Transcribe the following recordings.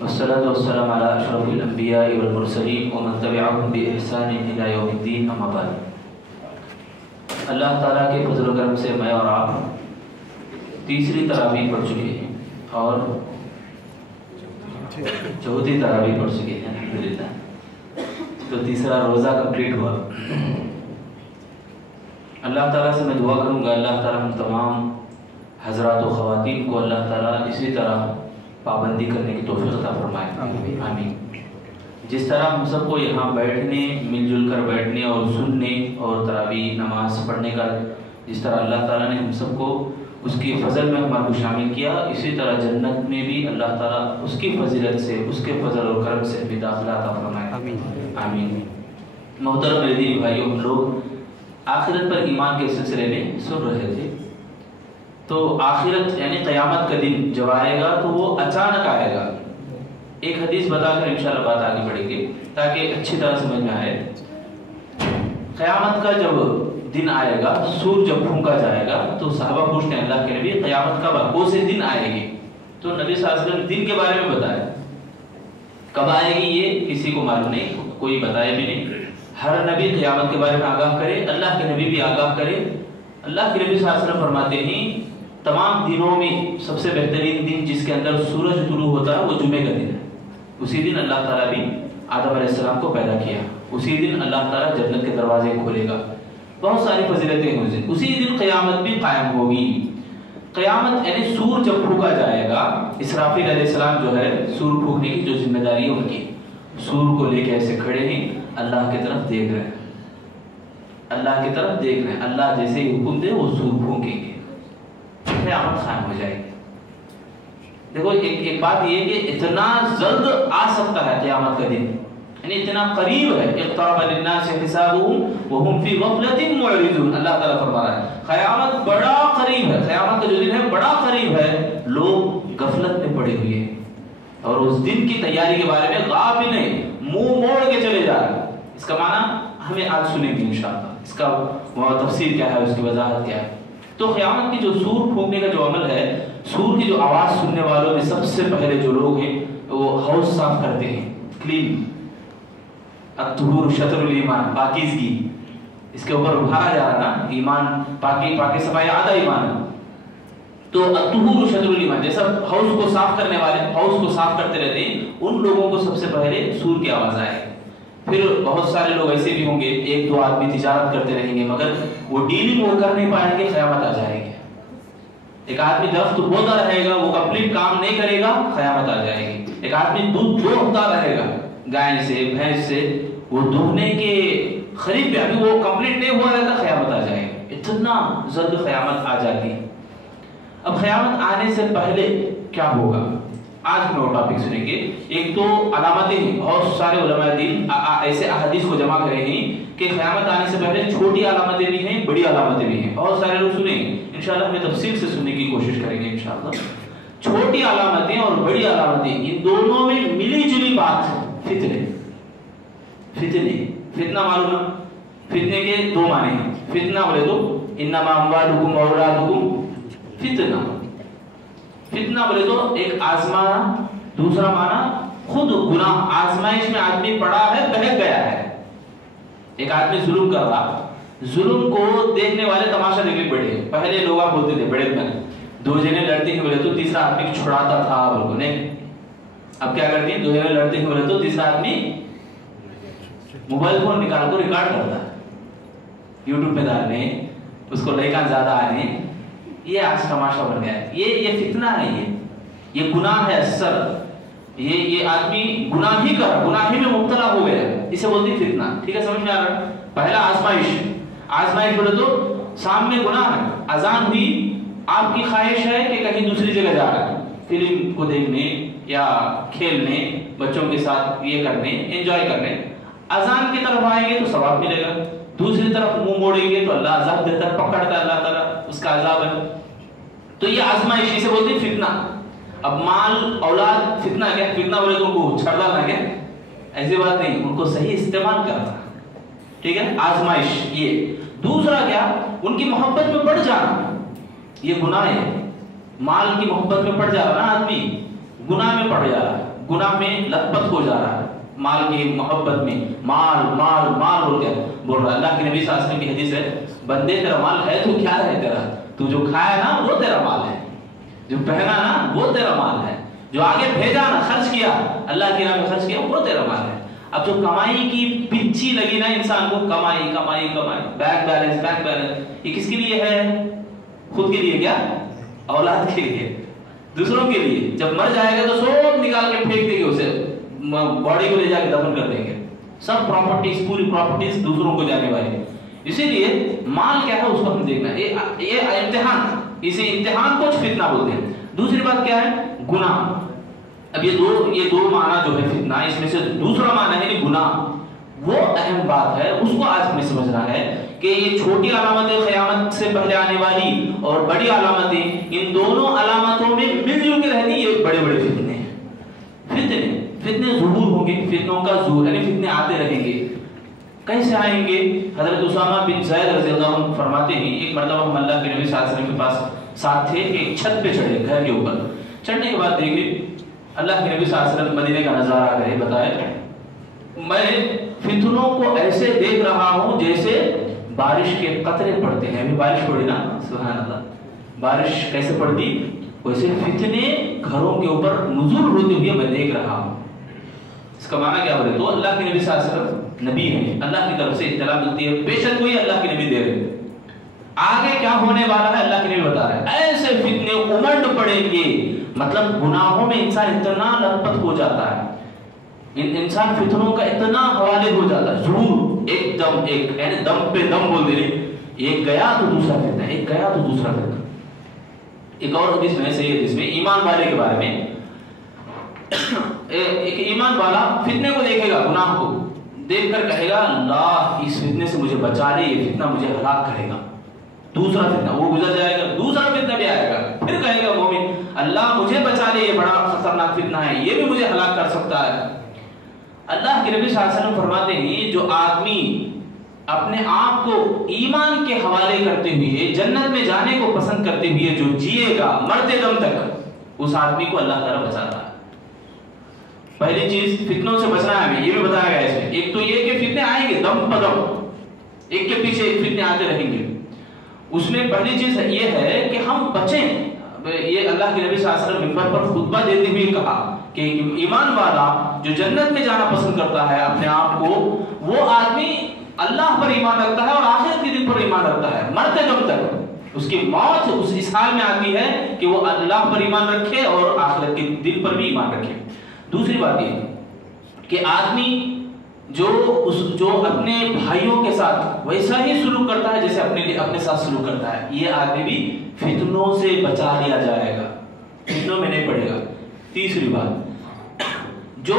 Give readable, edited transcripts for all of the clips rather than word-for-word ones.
والصلاة والسلام على أشرف الأنبياء والمرسلين ومن تبعهم بإحسان إلى يوم الدين أما بعد. اللہ تعالیٰ کے فضل و کرم سے میں اور آپ تیسری تراویح پڑھ چکے ہیں اور چوتھی تراویح پڑھ چکے ہیں الحمدللہ. تو تیسرا روزہ کمپلیٹ ہوا. اللہ تعالیٰ سے میں دعا کروں گا اللہ تعالیٰ ہم تمام حضرات و خواتین کو اللہ تعالیٰ اسی طرح پابندی کرنے کی توفیق عطا فرمائے. آمین. جس طرح ہم سب کو یہاں بیٹھنے مل جل کر بیٹھنے اور سننے اور تراویح نماز پڑھنے کا جس طرح اللہ تعالیٰ نے ہم سب کو اس کی فضل میں ہمارے کو شامل کیا، اسی طرح جنت میں بھی اللہ تعالیٰ اس کی فضیلت سے اس کے فضل اور کرم سے بھی داخلہ عطا فرمائے. آمین آمین. محترم میرے دینی بھائیوں، ہم لوگ آخرت پر ایمان کے سلسلے میں سن رہے تھے. تو آخرت یعنی قیامت کا دن جب آئے گا تو وہ اچانک آئے گا. ایک حدیث بتا کر انشاءاللہ بات آگے بڑھے گی تاکہ اچھی طرح سمجھ میں آئے. قیامت کا جب دن آئے گا، سور جب پھونکا جائے گا تو صحابہ پوچھتے ہیں اللہ کے نبی قیامت کب کون سے دن آئے گی؟ تو نبی صلی اللہ علیہ وسلم دن کے بارے میں بتایا. کب آئے گی یہ کسی کو معلوم نہیں، کوئی بتائے بھی نہیں. ہر نبی قیامت کے بارے میں آگاہ کرے، اللہ کے نبی بھی آگاہ کرے. اللہ کے نبی صلی اللہ علیہ وسلم فرماتے ہیں تمام دنوں میں سب سے بہترین دن جس کے اندر سورج طلوع ہوتا ہے وہ جمعے کا دن ہے. اسی دن اللہ تعالیٰ بھی آدم علیہ السلام کو پیدا کیا. اسی دن اللہ تعالیٰ جنت کے دروازے کھولے گا. بہت ساری فضیلتیں ہیں. اسی دن قیامت بھی قائم ہوگی. قیامت یعنی سور جب پھونکا جائے گا، اسرافیل علیہ السلام جو ہے سور پھونکنے کی جو ذمہ داری ہے ان کی، سور کو لے کے ایسے کھڑے ہیں، اللہ کی طرف دیکھ رہے ہیں، اللہ کی طرف دیکھ رہے ہیں. اللہ جیسے ہی حکم دے وہ سور پھونکیں گے، قیامت قائم ہو جائے گی. دیکھو ایک بات یہ کہ اتنا جلد آ سکتا ہے قیامت کا دن، یعنی اتنا قریب ہے. اقترب للناس حسابهم وهم في غفلة معرضون. اللہ تعالیٰ فرما رہا ہے قیامت بڑا قریب ہے. قیامت کا جو دن ہے بڑا قریب ہے، لوگ غفلت میں پڑے ہوئے ہیں اور اس دن کی تیاری کے بارے میں غافل ہیں، منہ موڑ کے چلے جا رہے ہیں. اس کا معنی ہمیں آج سنیں گے انشاءاللہ. اس کا تفسیر کیا ہے، اس کی وضاحت کیا ہے. تو قیامت کی جو سور پھونکنے کا جو عمل ہے، سور کی جو آواز سننے والوں میں سب سے پہلے جو لوگ ہیں وہ حوض صاف کرتے ہیں. کلین الطہور شطر الایمان، پاکیزگی. اس کے اوپر ابھارا جا رہا نا ایمان، پاکی صفائی آدھا ایمان ہے. تو الطہور شطر الایمان، جیسا حوض کو صاف کرنے والے حوض کو صاف کرتے رہتے ہیں، ان لوگوں کو سب سے پہلے سور کی آواز آئے. پھر بہت سارے لوگ ایسے بھی ہوں گے، ایک دو آدمی تجارت کرتے رہیں گے مگر وہ ڈیلنگ وہ کر نہیں پائیں گے، قیامت آ جائے گی. ایک آدمی درخت بوتا رہے گا، وہ کمپلیٹ کام نہیں کرے گا، قیامت آ جائے گی. ایک آدمی دودھ دوہتا رہے گا گائے سے بھینس سے، وہ دوہنے کے خرید پہ ابھی وہ کمپلیٹ نہیں ہوا رہتا، قیامت آ جائے گی. اتنا جلد قیامت آ جاتی ہے. اب قیامت آنے سے پہلے کیا ہوگا آج ہم وہ ٹاپک سنیں گے. ایک تو علامتیں ہیں، بہت سارے علماء دین ایسے احادیث کو جمع کرے ہیں کہ قیامت آنے سے پہلے چھوٹی علامتیں بھی ہیں، بڑی علامتیں بھی ہیں. بہت سارے لوگ سنیں گے انشاءاللہ، ہمیں تفصیل سے سننے کی کوشش کریں گے انشاءاللہ. چھوٹی علامتیں اور بڑی علامتیں، ان دونوں میں ملی جلی بات فتنے. فتنہ معلوم ہے؟ فتنے کے دو معنی ہیں. فتنہ بولے تو انما اموالکم واولادکم فتنہ. فتنہ بولے تو ایک آزمانا، دوسرا معنی خود گناہ. آزمائش میں آدمی پڑا ہے، بہک گیا ہے. ایک آدمی ظلم کر رہا، ظلم کو دیکھنے والے تماشا دیکھنے پڑے. پہلے لوگ بولتے تھے بڑے میں دو جنے لڑتے ہیں بولے تو تیسرا آدمی چھڑاتا تھا بولے نہیں. اب کیا کرتی ہیں، دو جنے لڑتے ہیں بولے تو تیسرا آدمی موبائل فون نکال کو ریکارڈ کرتا ہے، یوٹیوب میں ڈالنے، اس کو لائکاں زیادہ آنے. یہ آج تماشا بن گیا ہے. یہ فتنہ ہے، یہ گناہ ہے اثر. یہ آدمی گناہ ہی میں مبتلا ہو گیا، اسے بولتے ہیں فتنہ. ٹھیک ہے، سمجھ میں آ رہا ہے؟ پہلا آزمائش بولے تو سامنے گناہ ہے، اذان ہوئی، آپ کی خواہش ہے کہ کہیں دوسری جگہ جا رہے ہیں فلم کو دیکھنے یا کھیلنے، بچوں کے ساتھ یہ کرنے، انجوائے کرنے. اذان کی طرف آئیں گے تو ثواب ملے گا، دوسری طرف منہ موڑیں گے تو اللہ عذاب دیتا ہے، پکڑتا ہے اللہ تعالیٰ، اس کا عذاب ہے. تو یہ آزمائش، اسے بولتے ہیں فتنہ. اب مال اولاد فتنہ کیا؟ فتنہ بولے تو ان کو چھڑ ڈالنا کیا؟ ایسی بات نہیں، ان کو صحیح استعمال کرنا. ٹھیک ہے، آزمائش. یہ دوسرا کیا، ان کی محبت میں پڑ جانا، یہ گناہ ہے. مال کی محبت میں پڑ جا رہا نا آدمی، گناہ میں پڑ جا رہا ہے، گناہ میں لت ہو جا رہا ہے، مال کی محبت میں مال مال مال ہو گیا بول رہا ہے۔ اللہ کے نبی صلی اللہ علیہ وسلم کی حدیث ہے، بندے تیرا مال ہے تو کیا ہے تیرا، تو جو کھایا نا وہ تیرا مال ہے، جو پہنا نا وہ تیرا مال ہے، جو آگے بھیجا نا خرچ کیا اللہ کی راہ میں خرچ کیا وہ تیرا مال ہے۔ اب جو کمائی کی پچھی لگی نا انسان کو، کمائی کمائی کمائی، بینک بیلنس، یہ کس کے لیے ہے؟ خود کے لیے کیا؟ اولاد کے لیے، دوسروں کے لیے۔ جب مر جائے گا تو سب نکال کے پھینک دیں گے، اسے باڈی کو لے جا کے دفن کر دیں گے، سب پراپرٹیز پوری پراپرٹیز دوسروں کو جانے والی۔ اسی لیے مال کیا ہے اس کو ہم دیکھنا ہے، یہ امتحان، اسے امتحان کو فتنہ بولتے ہیں۔ دوسری بات کیا ہے؟ گناہ۔ اب یہ دو معنی جو ہے فتنہ، اس میں سے دوسرا معنی ہے گناہ، وہ اہم بات ہے، اس کو آج ہمیں سمجھنا ہے کہ یہ چھوٹی علامتیں قیامت سے پہلے آنے والی اور بڑی علامتیں، ان دونوں علامتوں میں مل جل کے رہنی، یہ بڑے بڑے فتنے ہیں۔ فتنے ظہور ہوں گے، فتنوں کا ظہور یعنی فتنے آتے رہیں گے۔ کیسے آئیں گے؟ حضرت اسامہ بن زید رضی اللہ عنہ فرماتے ہیں، ایک مرتبہ ہم اللہ کے نبی صلی اللہ علیہ وسلم کے پاس ساتھ تھے، ایک چھت پہ چڑھے، گھر کے اوپر چڑھنے کے بعد دیکھے اللہ کے نبی صلی اللہ علیہ وسلم مدینے کا نظارہ کرے، بتائے میں فتنوں کو ایسے دیکھ رہا ہوں جیسے بارش کے قطرے پڑتے ہیں۔ ابھی بارش پڑی نا، سبحان اللہ، بارش کیسے پڑتی؟ ویسے فتنے گھروں کے اوپر نزول ہوتے ہوئے میں دیکھ رہا ہوں۔ اس کا معنی کیا بولے تو اللہ کے نبی صلی اللہ علیہ وسلم نبی ہیں، اللہ کی طرف سے اطلاع ملتی ہے، بے شک کوئی اللہ کے نبی دے رہے، آگے کیا ہونے والا ہے اللہ کے نبی بتا رہے ہیں۔ ایسے فتنے امنڈ پڑیں گے، مطلب گناہوں میں انسان اتنا لت پت ہو جاتا ہے، انسان فتنوں کا اتنا حوالے ہو جاتا ہے، ضرور ایک دم ایک یعنی دم پہ دم بول دے رہے، ایک گیا تو دوسرا فتنہ، ایک گیا تو دوسرا فتنہ۔ ایک اور حدیث میں صحیح حدیث میں ایمان والے کے بارے میں، ایک ایمان والا فتنے کو دیکھے گا، گناہ کو دیکھ کر کہے گا اللہ اس فتنے سے مجھے بچا لے، یہ فتنہ مجھے ہلاک کرے گا۔ دوسرا فتنہ وہ گزر جائے گا، دوسرا فتنہ بھی آئے گا، پھر کہے گا مومن اللہ مجھے بچا لے، یہ بڑا خطرناک فتنہ ہے، یہ بھی مجھے ہلاک کر سکتا ہے۔ اللہ کے نبی صلی اللہ علیہ وسلم فرماتے ہیں جو آدمی اپنے آپ کو ایمان کے حوالے کرتے ہوئے جنت میں جانے کو پسند کرتے ہوئے جو جیے گا مرتے دم تک، اس آدمی کو اللہ تعالیٰ بچاتا ہے۔ پہلی چیز فتنوں سے بچنا ہے ہمیں، یہ بھی بتایا گیا اس میں۔ ایک تو یہ کہ فتنے آئیں گے دم پدم، ایک کے پیچھے ایک فتنے آتے رہیں گے۔ اس میں پہلی چیز یہ ہے کہ ہم بچیں۔ یہ اللہ کے نبی صلی اللہ علیہ وسلم منبر پر خطبہ دیتے ہوئے کہا کہ ایمان والا جو جنت میں جانا پسند کرتا ہے اپنے آپ کو، وہ آدمی اللہ پر ایمان رکھتا ہے اور آخرت کے دن پر ایمان رکھتا ہے، مرتے دم تک اس کی موت اس حال میں آتی ہے کہ وہ اللہ پر ایمان رکھے اور آخرت کے دن پر بھی ایمان رکھے۔ دوسری بات یہ کہ آدمی جو اپنے بھائیوں کے ساتھ ویسا ہی سلوک کرتا ہے جیسے اپنے ساتھ سلوک کرتا ہے، یہ آدمی بھی فتنوں سے بچا لیا جائے گا، فتنوں میں نہیں پڑے گا۔ تیسری بات، جو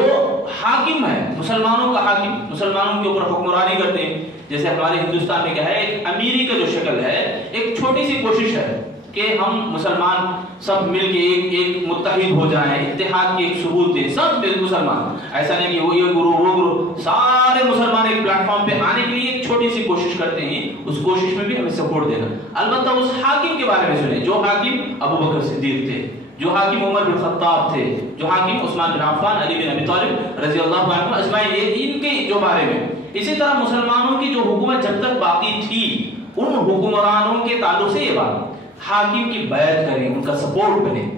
حاکم ہے، مسلمانوں کا حاکم، مسلمانوں کے اوپر حکمرانی کرتے ہیں، جیسے ہمارے ہندوستان میں کیا ہے، ایک امیری کا جو شکل ہے، ایک چھوٹی سی کوشش ہے کہ ہم مسلمان سب مل کے ایک متحد ہو جائیں، اتحاد کی ایک ثبوت دیں، سب مسلمان، ایسا نہیں کہ وہ یہ گروہ وہ گروہ، سارے مسلمان ایک پلیٹ فارم پہ آنے کے لیے ایک چھوٹی سی کوشش کرتے ہیں، اس کوشش میں بھی ہمیں سپورٹ دینا۔ البتہ اس حاکم کے بارے میں سنیں جو حاکم ابو بکر صدیق تھے، جو حاکم عمر بن خطاب تھے، جو حاکم عثمان بن عفان، علی بن ابی طالب رضی اللہ عنہ اجمعین، ان کے جو بارے میں۔ اسی طرح مسلمانوں کی جو حکومت جب تک باقی تھی، ان حکمرانوں کے تعلق سے یہ بات، حاکم کی بیعت کریں، ان کا سپورٹ بنیں،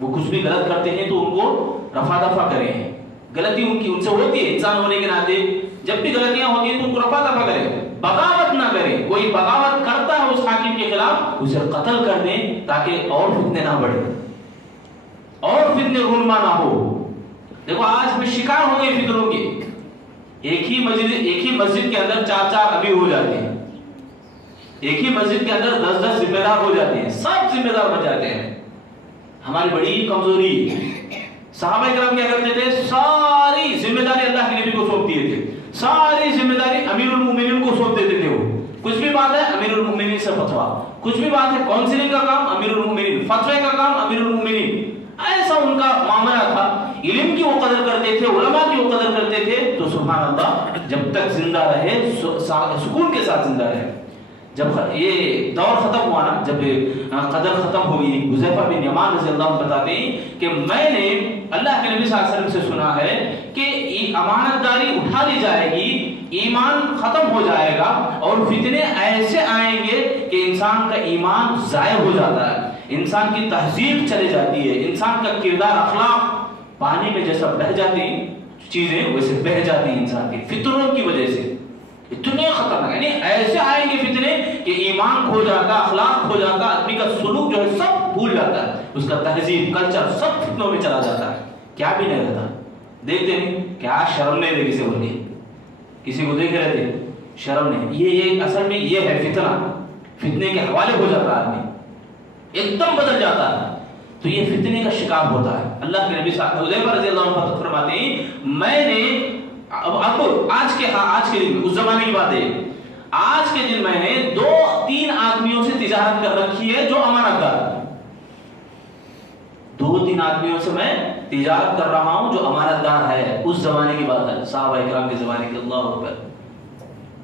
وہ کچھ بھی غلط کرتے ہیں تو ان کو رفع دفع کریں، غلطی ان سے ہوتی ہے، انسان ہونے کے ناطے جب بھی غلطیاں ہوتی ہیں تو ان کو رفع دفع کریں، بغاوت نہ کریں۔ کوئی بغاوت کرتا ہے اس حاکم کے خلاف، اسے قتل کر دیں تاکہ اور فتنے نہ بڑھیں اور فتنے رونما نہ ہو۔ دیکھو آج ہمیں شکار ہو گئے فتنوں کے، ایک ہی مسجد کے اندر 4 امیر ہو جاتے ہیں، ایک ہی مسجد کے اندر 10 ذمہ دار ہو جاتے ہیں، سب ذمہ دار بن جاتے ہیں۔ ہماری بڑی کمزوری، صحابہ کرام کیا کرتے تھے، ساری ذمہ داری اللہ کے نبی کو سونپ دیے تھے، ساری ذمہ داری امیر المومنین کو سونپ دیتے تھے۔ وہ کچھ بھی بات ہے امیر المومنین سے فتویٰ، کچھ بھی بات ہے کاؤنسلنگ کا کام امیر المومنین، فتوے کا کام امیر المومنین، ایسا ان کا معاملہ تھا۔ علم کی وہ قدر کرتے تھے، علماء کی وہ قدر کرتے تھے، تو سبحان اللہ جب تک زندہ رہے سکون کے ساتھ زندہ رہے۔ جب یہ دور ختم ہوا نا، جب قدر ختم ہوئی، حذیفہ بن یمان رضی اللہ عنہ بتاتے ہیں کہ میں نے اللہ کے نبی صلی اللہ علیہ وسلم سے سنا ہے کہ امانت داری اٹھا لی جائے گی، ایمان ختم ہو جائے گا اور فتنے ایسے آئیں گے کہ انسان کا ایمان ضائع ہو جاتا ہے، انسان کی تہذیب چلے جاتی ہے، انسان کا کردار اخلاق پانی میں جیسا بہہ جاتی چیزیں ویسے بہہ جاتی ہیں انسان کی فطروں کی وجہ سے، اتنے خطرناک، یعنی ایسے آئیں گے فتنے کہ ایمان کھو جاتا، اخلاق کھو جاتا، آدمی کا سلوک جو ہے سب بھول جاتا ہے، اس کا تہذیب کلچر سب فتنوں میں چلا جاتا ہے، کیا بھی نہیں رہتا۔ دیکھتے نہیں کیا شرم نہیں دے کسی کو، کسی کو دیکھ رہے تھے شرم نہیں، یہ اصل میں یہ ہے فتنہ، فتنے کے حوالے ہو جاتا ہے آدمی، ایک دم بدل جاتا ہے، تو یہ فتنے کا شکار ہوتا ہے۔ اللہ کے نبی حذیفہ رضی اللہ عنہ فرماتے ہیں میں نے اب آج کے دن اس زمانے کی بات ہے، آج کے دن میں نے 2-3 آدمیوں سے تجارت کر رکھی ہے جو امانت دار، 2-3 آدمیوں سے میں تجارت کر رہا ہوں جو امانت دار ہے، اس زمانے کی بات ہے، صحابہ اکرام کے زمانے کی۔ اللہ اکبر۔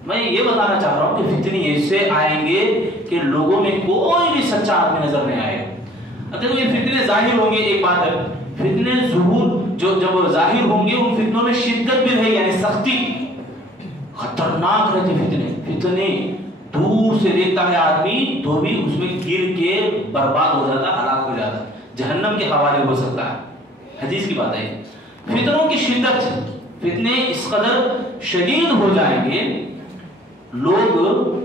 میں یہ بتانا چاہ رہا ہوں کہ فتنے ایسے آئیں گے کہ لوگوں میں کوئی بھی سچا آدمی نظر نہیں آئے گا۔ دیکھو یہ فتنے ظاہر ہوں گے، ایک بات ہے، فتنے ظہور جو جب ظاہر ہوں گے ان فتنوں میں شدت بھی رہے، یعنی سختی، خطرناک رہتے فتنے دور سے دیکھتا ہے آدمی تو بھی اس میں گر کے برباد ہو جاتا، ہلاک ہو جاتا، جہنم کے حوالے ہو سکتا ہے، حدیث کی بات ہے۔ فتنوں کی شدت، فتنے اس قدر شدید ہو جائیں گے، لوگ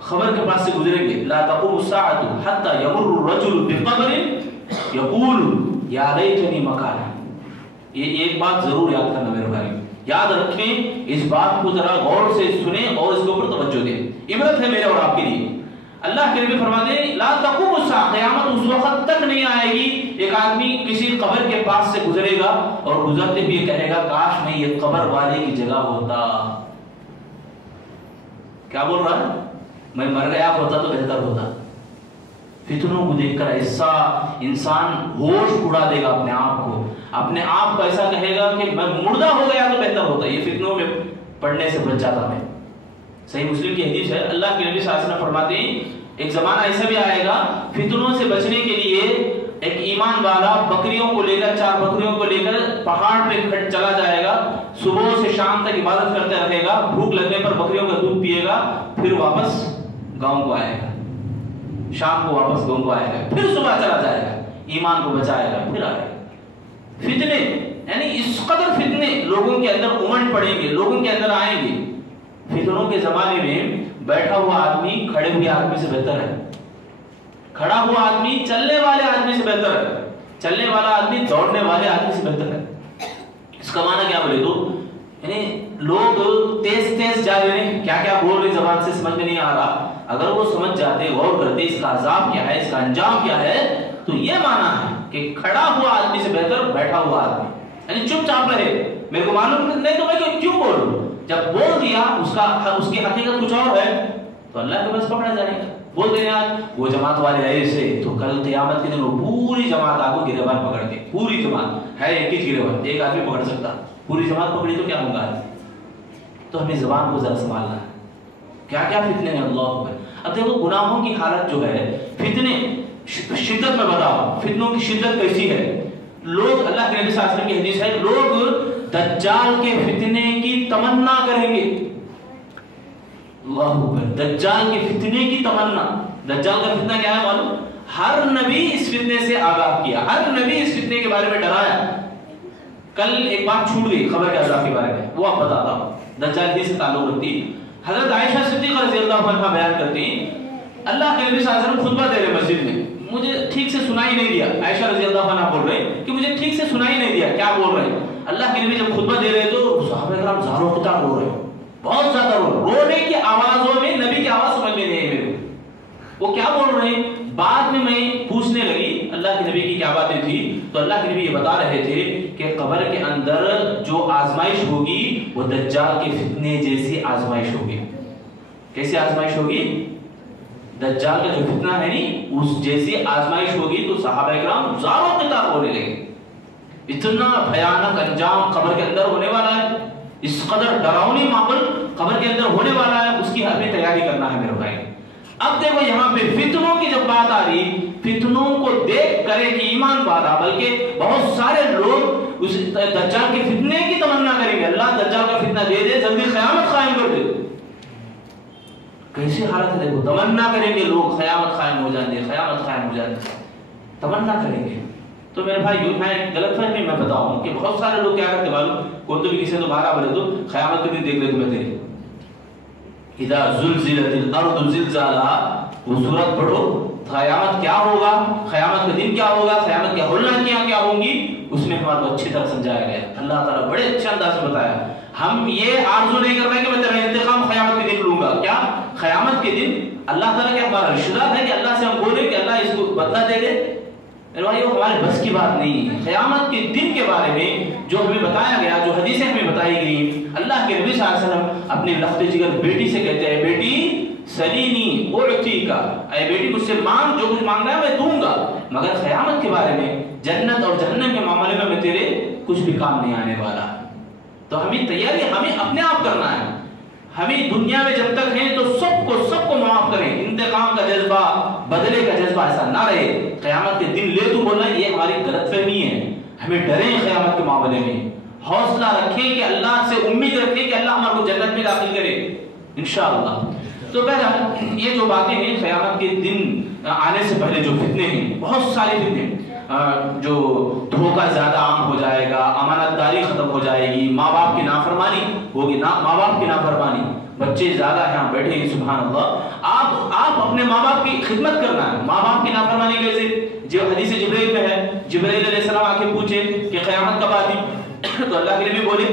خبر کے پاس سے گزریں گے، لا تقوم الساعة حتى يمر الرجل بقبر يقول یا لیتنی مکانا۔ یہ ایک بات ضرور یاد کرنا میرے بھائی، یاد رکھیں اس بات کو، ذرا غور سے سنیں اور اس کے اوپر توجہ دیں، عبرت ہے میرے اور آپ کے لیے۔ اللہ کے نبی فرماتے ہیں لا تقوم الساعة، قیامت اس وقت تک نہیں آئے گی، ایک آدمی کسی قبر کے پاس سے گزرے گا اور گزرتے ہوئے کہے گا کاش میں یہ قبر والے کی جگہ ہوتا۔ کیا بول رہا ہے؟ میں مر گیا ہوتا تو بہتر ہوتا۔ فتنوں کو دیکھ کر ایسا انسان ہوش اڑا دے گا اپنے آپ کو، اپنے آپ کو ایسا کہے گا کہ میں مردہ ہو گیا تو بہتر ہوتا، یہ فتنوں میں پڑنے سے بچ جاتا میں۔ صحیح مسلم کی حدیث ہے، اللہ کے نبی صلی اللہ علیہ وسلم فرماتے ہیں ایک زمانہ ایسا بھی آئے گا فتنوں سے بچنے کے لیے ایک ایمان والا بکریوں کو لے کر، 4 بکریوں کو لے کر پہاڑ پہ چلا جائے گا، صبح سے شام تک عبادت کرتے رہے گا، بھوک لگنے پر بکریوں کا دودھ پیے گا، پھر واپس گاؤں کو آئے گا، شام کو واپس گاؤں کو آئے گا، پھر صبح چلا جائے گا، ایمان کو بچائے گا، پھر آئے گا۔ فتنے یعنی اس قدر فتنے لوگوں کے اندر امنڈ پڑیں گے، لوگوں کے اندر آئیں گے۔ فتنوں کے زمانے میں بیٹھا ہوا آدمی کھڑے ہوئے آدمی سے بہتر ہے، کھڑا ہوا آدمی چلنے والے آدمی سے بہتر ہے، چلنے والا آدمی دوڑنے والے آدمی سے بہتر ہے۔ اس کا معنی کیا بولے تو یعنی لوگ تیز تیز جا رہے ہیں، کیا کیا بول رہے زبان سے سمجھ میں نہیں آ رہا، اگر وہ سمجھ جاتے، غور کرتے اس کا عذاب کیا ہے، اس کا انجام کیا ہے، تو یہ معنی ہے کہ کھڑا ہوا آدمی سے بہتر بیٹھا ہوا آدمی، یعنی چپ چاپ رہے، میرے کو معلوم نہیں تو میں کیوں بولوں، جب بول دیا اس کی حقیقت کچھ اور ہے تو اللہ کے بس پکڑا جائے گا۔ بول دیں یار وہ جماعت والے ایسے، تو کل قیامت کے دن وہ پوری جماعت آپ کو گریبان پکڑ کے، پوری جماعت ہے ایک ہی گریبان، ایک آدمی پکڑ سکتا، پوری جماعت پکڑی تو کیا ہوگا؟ تو ہمیں زبان کو ذرا سنبھالنا ہے، کیا کیا فتنے ہیں اللہ اکبر۔ اب دیکھو گناہوں کی حالت جو ہے، فتنے شدت میں بتاؤ، فتنوں کی شدت کیسی ہے۔ لوگ، اللہ کے نبی صلی اللہ علیہ وسلم کی حدیث ہے، لوگ دجال کے فتنے کی تمنا کریں گے، اللہ اکبر، دجال کے فتنے کی تمنا۔ دجال کا فتنہ کیا ہے معلوم؟ ہر نبی اس فتنے سے آگاہ کیا، ہر نبی اس فتنے کے بارے میں ڈرایا۔ کل ایک بات چھوٹ گئی خبر کے عذاب کے بارے میں، وہ آپ بتاتا ہوں، دجال ہی سے تعلق رکھتی۔ حضرت عائشہ صدیقہ رضی اللہ عنہ بیان کرتی ہیں، اللہ کے نبی صلی اللہ علیہ وسلم خطبہ دے رہے مسجد میں، مجھے ٹھیک سے سنائی نہیں دیا، عائشہ رضی اللہ عنہ بول رہے کہ مجھے ٹھیک سے سنائی نہیں دیا کیا بول رہے ہیں۔ اللہ کے نبی جب خطبہ دے رہے تو صحابہ کرام زاروں قطار رو رہے ہیں، بہت زیادہ رونے کی آوازوں میں نبی کی آواز سمجھ میں نہیں ہے میرے کو، وہ کیا بول رہے ہیں۔ بعد میں پوچھنے لگی اللہ کے نبی کی کیا باتیں تھی، تو اللہ کے نبی یہ بتا رہے تھے کہ قبر کے اندر جو آزمائش ہوگی وہ دجال کے فتنے جیسی آزمائش ہوگی۔ کیسی آزمائش ہوگی؟ دجال کا جو فتنہ ہے نہیں اس جیسی آزمائش ہوگی۔ تو صحابہ کرام زاروں قطار ہونے لگے، اتنا بھیانک انجام قبر کے اندر ہونے والا ہے، اس قدر ڈراؤنی ماحول قبر کے اندر ہونے والا ہے، اس کی ہمیں تیاری کرنا ہے میرے بھائی۔ اب دیکھو یہاں پہ فتنوں کی جب بات آ رہی، فتنوں کو دیکھ کرے کہ ایمان بادا، بلکہ بہت سارے لوگ اس دجال کے فتنے کی تمنا کریں گے، اللہ دجال کا فتنہ دے دے، جلدی قیامت قائم کر دے۔ کیسی حالت ہے دیکھو، تمنا کریں گے لوگ قیامت قائم ہو جائیں گے، قیامت قائم ہو جائیں گے، تمنا کریں گے۔ تو میرے بھائی یوں ہے غلط فہمی میں بتاؤں کہ بہت سارے لوگ کیا کرتے معلوم، کوئی تو بھی کسی دوبارہ بولے تو قیامت کے دن دیکھ لے تمہیں تیرے، اذا زلزلت الارض زلزالها، وہ سورت پڑھو، قیامت کیا ہوگا، قیامت کا دن کیا ہوگا، قیامت کیا ہولناکیاں کیا ہوں گی، اس میں ہمارے کو اچھی طرح سمجھایا گیا۔ اللہ تعالیٰ بڑے اچھے انداز سے بتایا۔ ہم یہ آرزو نہیں کر رہے کہ میں تیرا انتقام قیامت کے دن لوں گا، کیا قیامت کے دن اللہ تعالیٰ کیا ہمارا رشتہ دار ہے کہ اللہ سے ہم بولیں کہ اللہ اس کو بدلہ دے دے؟ میرے بھائیو ہمارے بس کی بات نہیں ہے۔ قیامت کے دن کے بارے میں جو ہمیں بتایا گیا، جو حدیثیں ہمیں بتائی گئی، اللہ کے نبی صلی اللہ علیہ وسلم اپنے لخت جگر بیٹی سے کہتے ہیں، بیٹی سلینی اعطیکا، اے بیٹی مجھ سے مانگ، جو کچھ مانگنا ہے میں دوں گا، مگر قیامت کے بارے میں، جنت اور جہنم کے معاملے میں تیرے کچھ بھی کام نہیں آنے والا۔ تو ہمیں تیاری ہمیں اپنے آپ کرنا ہے۔ ہمیں دنیا میں جب تک ہیں تو سب کو معاف کریں، انتقام کا جذبہ، بدلے کا جذبہ ایسا نہ رہے۔ قیامت کے دن لے تو بولنا یہ ہماری غلط فہمی ہے۔ ہمیں ڈریں قیامت کے معاملے میں، حوصلہ رکھیں کہ اللہ سے امید رکھیں کہ اللہ ہمارے کو جنت میں داخل کرے انشاءاللہ۔ تو بہرحال یہ جو باتیں ہیں قیامت کے دن آنے سے پہلے جو فتنے ہیں، بہت سارے فتنے، جو دھوکہ زیادہ عام ہو جائے گا، امانت داری ختم ہو جائے گی، ماں باپ کی نافرمانی ہوگی، ماں باپ کی نافرمانی، بچے زیادہ یہاں بیٹھے ہیں سبحان اللہ، آپ اپنے ماں باپ کی خدمت کرنا ہے۔ ماں باپ کی نافرمانی کیسے؟ جو حدیث جبرائیل میں ہے، جبرائیل علیہ السلام آ کے پوچھے کہ قیامت کب آتی، تو اللہ کے نبی بولے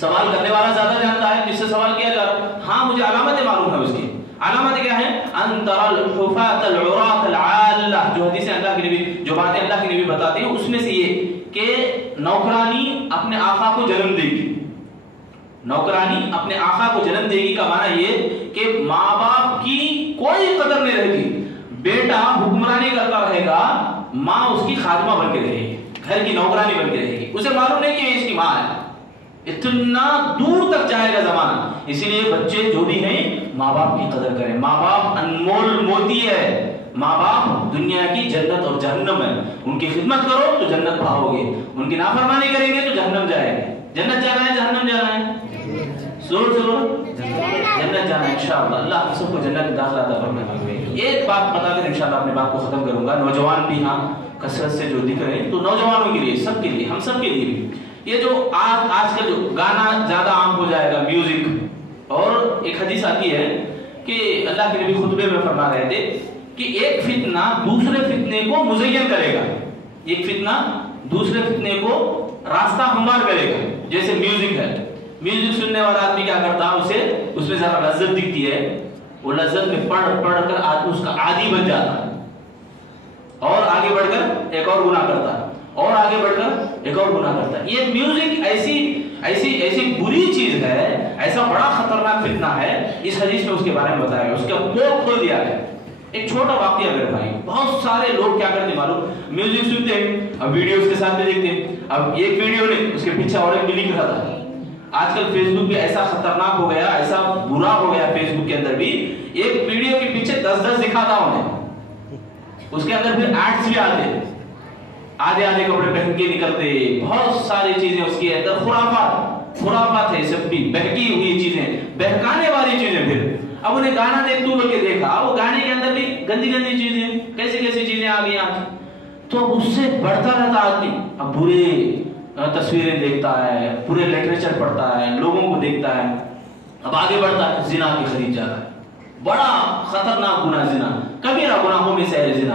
سوال کرنے والا زیادہ جانتا ہے جس سے سوال کیا جا رہا، ہاں مجھے علامتیں معلوم ہے اس کی۔ علامت کیا ہے؟ ان ترى الحفاة العراة العالة، جو حدیث اللہ کے نبی، جو باتیں اللہ کے نبی بتاتے ہیں اس میں سے یہ کہ نوکرانی اپنے آقا کو جنم دے گی، نوکرانی اپنے آقا کو جنم دے گی کا معنی یہ کہ ماں باپ کی کوئی قدر نہیں رہتی، بیٹا حکمرانی کرتا رہے گا، ماں اس کی خادمہ بن کے رہے گی، گھر کی نوکرانی بن کے رہے گی، اسے معلوم نہیں کہ یہ اس کی ماں ہے۔ اتنا دور تک جائے گا زمانہ، اسی لیے بچے جو بھی ہیں ماں باپ کی قدر کریں۔ ماں باپ انمول موتی ہے، ماں باپ دنیا کی جنت اور جہنم ہے، ان کی خدمت کرو تو جنت پاؤ گے، ان کی نافرمانی کریں گے تو جہنم جائیں گے۔ جنت جانا ہے جہنم جانا ہے؟ زور جنت جانا ہے انشاءاللہ۔ اللہ ہم سب کو جنت میں داخلہ عطا فرمائے۔ ایک بات بتا کر انشاءاللہ اپنے بات کو ختم کروں گا۔ نوجوان بھی ہاں کثرت سے جو دکھ رہے ہیں، تو نوجوانوں کے لیے، سب کے لیے، ہم سب کے لیے بھی یہ جو آج کل جو گانا زیادہ عام ہو جائے گا، میوزک، اور ایک حدیث آتی ہے کہ اللہ کے نبی خطبے میں فرما رہے تھے کہ ایک فتنہ دوسرے فتنے کو مزین کرے گا، ایک فتنہ دوسرے فتنے کو راستہ ہموار کرے گا۔ جیسے میوزک ہے، میوزک سننے والا آدمی کیا کرتا ہے، اسے اس میں ذرا لذت دکھتی ہے، وہ لذت میں پڑھ کر آدمی اس کا عادی بن جاتا ہے، اور آگے بڑھ کر ایک اور گناہ کرتا ہے، اور آگے بڑھ کر ایک اور گناہ کرتا ہے۔ یہ میوزک ایسی بری چیز ہے، ایسا بڑا خطرناک فتنہ ہے، اس حدیث میں اس کے بارے میں بتایا گیا، اس کا پول کھول دیا ہے۔ ایک چھوٹا واقعہ میرے بھائی، بہت سارے لوگ کیا کرتے معلوم، میوزک سنتے ہیں، اب ویڈیو اس کے ساتھ میں دیکھتے ہیں، اب ایک ویڈیو نے اس کے پیچھے اور ایک بھی لکھ رہا تھا۔ آج کل فیس بک بھی ایسا خطرناک ہو گیا، ایسا برا ہو گیا فیس بک کے اندر بھی، ایک ویڈیو کے پیچھے 10 دکھاتا ہوں، اس کے اندر پھر ایڈز بھی آتے، آدھے کپڑے پہن کے نکلتے، بہت ساری چیزیں اس کے اندر، خرافات ہے، سب بھی بہکی ہوئی چیزیں، بہکانے والی چیزیں۔ پھر اب انہیں گانا دیکھ تو بول کے دیکھا، وہ گانے کے اندر بھی گندی چیزیں، کیسی چیزیں آ گئی آج، تو اس سے بڑھتا رہتا آدمی، اب برے تصویریں دیکھتا ہے، پورے لٹریچر پڑھتا ہے، لوگوں کو دیکھتا ہے، اب آگے بڑھتا ہے، زنا کی خرید جاتا ہے، بڑا خطرناک گناہ زنا، کبیرہ گناہوں میں سے ہے زنا۔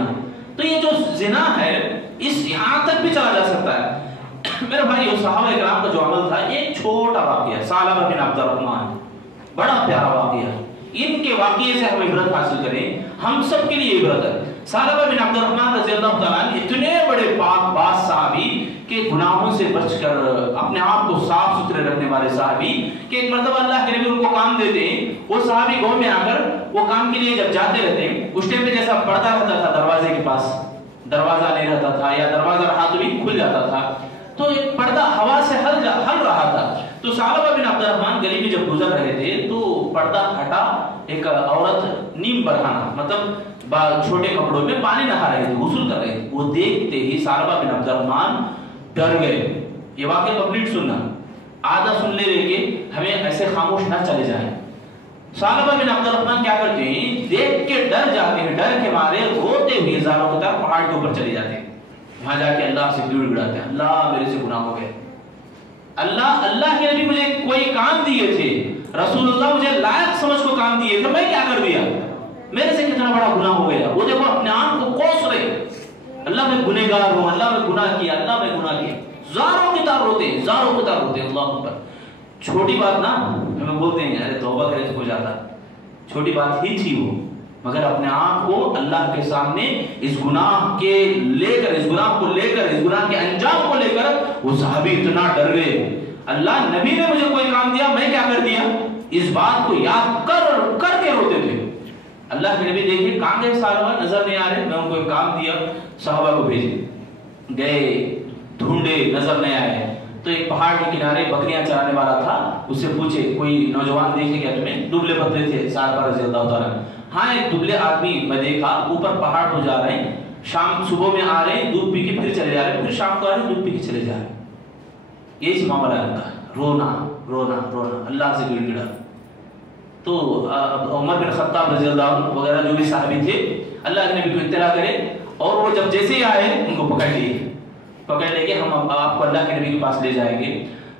تو یہ جو زنا ہے اس یہاں تک بھی چلا جا سکتا ہے۔ میرے بھائی صحابہ کرام کا جو عمل تھا، ایک چھوٹا واقعہ، ثعلبہ بن عبد الرحمن، بڑا پیارا واقعہ، ان کے واقعے سے ہم عبرت حاصل کریں، ہم سب کے لیے عبرت ہے۔ ثعلبہ بن عبد الرحمن رضی اللہ تعالیٰ عنہ اتنے بڑے پاک باز صحابی کہ گناہوں سے بچ کر اپنے آپ کو صاف ستھرے رکھنے والے صحابی کہ ایک مرتبہ اللہ کے نبی ان کو کام دیتے ہیں، وہ صحابی گاؤں میں آ کر وہ کام کے لیے جب جاتے رہتے ہیں، اس ٹائم پہ جیسا پردہ رہتا تھا دروازے کے پاس، دروازہ نہیں رہتا تھا، یا دروازہ رہا تو بھی کھل جاتا تھا، تو ایک پردہ ہوا سے ہل رہا تھا، تو ثعلبہ بن عبد الرحمن گلی میں جب گزر رہے تھے تو پردہ ہٹا ایک عورت نیم برہنہ مطلب چھوٹے کپڑوں میں پانی نہا رہے تھے، غسل کر رہے تھے، وہ دیکھتے ہی ثعلبہ بن عبد الرحمن ڈر گئے۔ یہ واقعہ کمپلیٹ سننا، آدھا سن لے کہ ہمیں ایسے خاموش نہ چلے جائیں۔ ثعلبہ بن عبد الرحمن کیا کرتے ہیں، دیکھ کے ڈر جاتے ہیں، ڈر کے مارے روتے ہوئے زاروں کی طرف پہاڑ کے اوپر چلے جاتے ہیں، وہاں جا کے اللہ سے گڑ گڑاتے ہیں، اللہ میرے سے گناہ ہو گئے، اللہ کے نبی مجھے کوئی کام دیے تھے، رسول اللہ مجھے لائق سمجھ کو کام دیے تھے، میں کیا کر دیا، میرے سے کتنا بڑا گناہ ہو گیا۔ وہ دیکھو اپنے آپ کو کوس رہے، اللہ میں گنہگار ہوں، اللہ میں گناہ کیا، اللہ میں گناہ کیا، زاروں کی طرح روتے ہیں، زاروں کی طرح روتے ہیں۔ اللہ اکبر، چھوٹی بات نا ہمیں بولتے ہیں ارے توبہ کرے تو ہو جاتا، چھوٹی بات ہی تھی وہ، مگر اپنے آپ کو اللہ کے سامنے اس گناہ کے لے کر، اس گناہ کو لے کر، اس گناہ کے انجام کو لے کر وہ صحابی اتنا ڈر گئے، اللہ نبی نے مجھے کوئی کام دیا، میں کیا کر دیا، اس بات کو یاد کر کے روتے تھے۔ اللہ کے نبی دیکھیں کہاں گئے ثعلبہ، نظر نہیں آ رہے، میں ان کو ایک کام دیا، صحابہ کو بھیجے، گئے ڈھونڈے نظر نہیں آئے، تو ایک پہاڑ کے کنارے بکریاں چرانے والا تھا، اس سے پوچھے کوئی نوجوان دیکھے کیا تمہیں، دبلے پتلے تھے ثعلبہ رضی اللہ تعالیٰ، ہاں ایک دبلے آدمی میں دیکھا، اوپر پہاڑ کو جا رہے ہیں، شام صبح میں آ رہے ہیں دودھ پی کے پھر چلے جا رہے ہیں، پھر شام کو آ رہے ہیں دودھ پی کے چلے جا رہے ہیں، یہ معاملہ ہے ان کا، رونا رونا رونا، اللہ سے گڑ گڑا۔ تو عمر بن خطاب رضی اللہ عنہ وغیرہ جو بھی صحابی تھے اللہ کے نبی کو اطلاع کرے، اور وہ جب جیسے ہی آئے ان کو پکڑ لے کے ہم آپ کو اللہ کے نبی کے پاس لے جائیں گے۔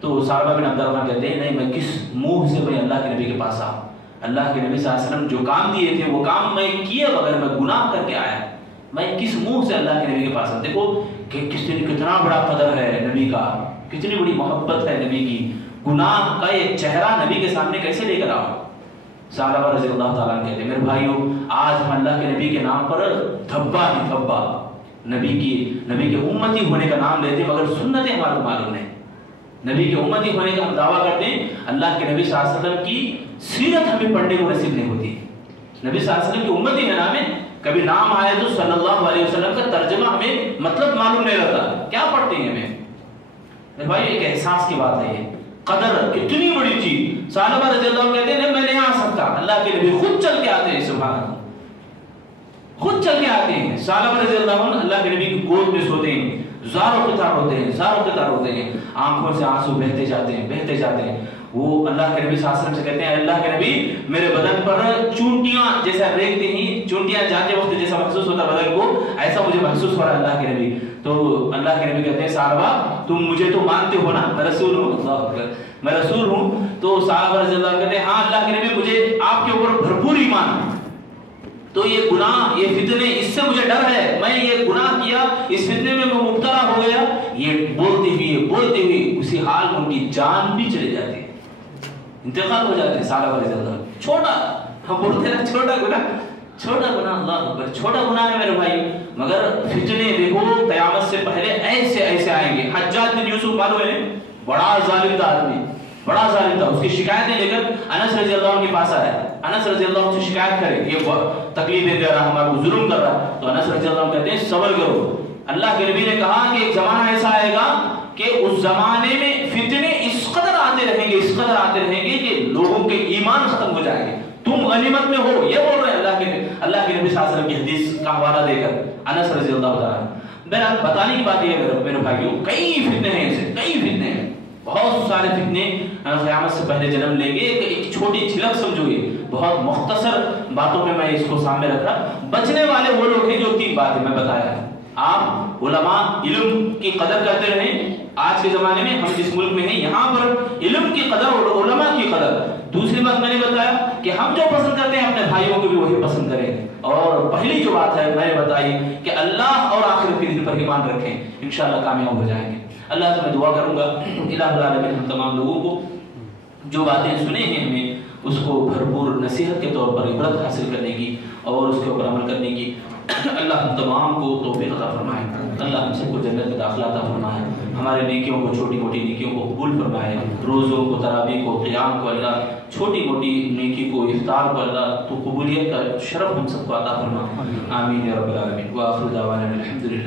تو ثعلبہ بن عبد الرحمن کہتے ہیں نہیں، میں کس منہ سے میں اللہ کے نبی کے پاس آؤں، اللہ کے نبی صلی اللہ علیہ وسلم جو کام دیے تھے وہ کام میں کیے بغیر میں گناہ کر کے آیا، میں کس منہ سے اللہ کے نبی کے پاس آؤں۔ دیکھو کہ کتنا بڑا قدر ہے نبی کا، کتنی بڑی محبت ہے نبی کی، گناہ کا یہ چہرہ نبی کے سامنے کیسے لے کر آؤں۔ ثعلبہ رضی اللہ تعالیٰ عنہ کہتے ہیں میرے بھائیو، آج ہم اللہ کے نبی کے نام پر دھبا ہی دھبا نبی کے امتی ہونے کا نام لیتے ہیں، مگر سنتیں ہمارے معلوم نہیں، نبی کے امتی ہونے کا ہم دعویٰ کرتے ہیں، اللہ کے نبی صلی اللہ علیہ وسلم کی سیرت ہمیں پڑھنے کو نصیب نہیں ہوتی، نبی صلی اللہ علیہ وسلم کی امتی ہے نام ہے، کبھی نام آئے تو صلی اللہ علیہ وسلم کا ترجمہ ہمیں مطلب معلوم نہیں رہتا، کیا پڑھتے ہیں ہمیں میرے بھائی، ایک احساس کی بات ہے، یہ قدر کتنی بڑی چیز۔ ثعلبہ رضی اللہ عنہ کہتے ہیں میں نہیں آ سکتا، اللہ کے نبی خود چل کے آتے ہیں، سبحان اللہ، خود چل کے آتے ہیں۔ ثعلبہ رضی اللہ عنہ اللہ کے نبی کی گود میں سوتے ہیں، زاروں قطار ہوتے ہیں، زاروں قطار ہوتے ہیں، آنکھوں سے آنسو بہتے جاتے ہیں، بہتے جاتے ہیں۔ وہ اللہ کے نبی صلی اللہ علیہ وسلم سے کہتے ہیں اللہ کے نبی میرے بدن پر چونٹیاں جیسا ریکھتے ہیں، چونٹیاں جاتے وقت جیسا محسوس ہوتا بدن کو، ایسا مجھے محسوس ہو رہا ہے اللہ کے نبی۔ تو اللہ کے نبی کہتے ہیں ثعلبہ تم مجھے تو مانتے ہو نا، میں رسول ہوں، اللہ اکبر، میں رسول ہوں۔ تو ثعلبہ رضی اللہ عنہ کہتے ہیں ہاں اللہ کے نبی مجھے آپ کے اوپر بھرپور ایمان ہے، تو یہ گناہ، یہ فتنے، اس سے مجھے ڈر ہے، میں یہ گناہ کیا، اس فتنے میں میں مبتلا ہو گیا، یہ بولتے ہوئے اسی حال میں ان کی جان بھی چلے جاتی ہے، انتقال ہو جاتے ہیں۔ ثعلبہ رضی اللہ عنہ چھوٹا، ہم بولتے ہیں چھوٹا گناہ، اللہ اکبر، چھوٹا گناہ ہے میرے بھائی، مگر فتنے دیکھو قیامت سے پہلے ایسے آئیں گے۔ حجاج بن یوسف معلوم ہے، بڑا ظالم تھا آدمی، بڑا ظالم تھا، اس کی شکایتیں لے کر انس رضی اللہ عنہ کے پاس آیا، انس رضی اللہ عنہ سے شکایت کرے یہ تکلیفیں دے رہا، ہمارے کو ظلم کر رہا، تو انس رضی اللہ عنہ کہتے ہیں صبر کرو، اللہ کے نبی نے کہا کہ ایک زمانہ ایسا آئے گا کہ اس زمانے میں فتنے اس قدر آتے رہیں گے کہ لوگوں کے ایمان ختم ہو جائیں گے، تم غنیمت میں ہو، یہ بول رہے ہیں اللہ کے نبی صلی اللہ علیہ وسلم کی حدیث کا حوالہ دے کر انس رضی اللہ تعالیٰ۔ بہرحال بتانے کی بات یہ ہے میرے بھائیوں، کئی فتنے ہیں ایسے، کئی فتنے ہیں، بہت سارے فتنے قیامت سے پہلے جنم لیں گے۔ ایک چھوٹی جھلک سمجھو، یہ بہت مختصر باتوں میں میں اس کو سامنے رکھ رہا۔ بچنے والے وہ لوگ ہیں جو تین باتیں میں بتایا، آپ علماء علم کی قدر کرتے رہیں، آج کے زمانے میں ہم جس ملک میں ہیں یہاں پر علم کی قدر اور علماء کی قدر۔ دوسری بات میں نے بتایا کہ ہم جو پسند کرتے ہیں اپنے بھائیوں کو بھی وہی پسند کریں، اور پہلی جو بات ہے میں نے بتائی کہ اللہ اور آخرت کے دن پر ایمان رکھیں، انشاءاللہ کامیاب ہو جائیں گے۔ اللہ سے میں دعا کروں گا الہ العالمین ہم تمام لوگوں کو جو باتیں سنے ہیں ہمیں اس کو بھرپور نصیحت کے طور پر عبرت حاصل کرنے کی اور اس کے اوپر عمل کرنے کی اللہ ہم تمام کو توفیق عطا فرمائے، اللہ ہم سب کو جنت میں داخلہ عطا فرمائے، ہمارے نیکیوں کو، چھوٹی موٹی نیکیوں کو قبول فرمائے، روزوں کو، تراویح کو، قیام کو اللہ، چھوٹی موٹی نیکی کو، افطار کو اللہ تو قبولیت کا شرف ہم سب کو عطا فرما، آمین یا رب العالمین۔ وآخر دعوانا الحمدللہ۔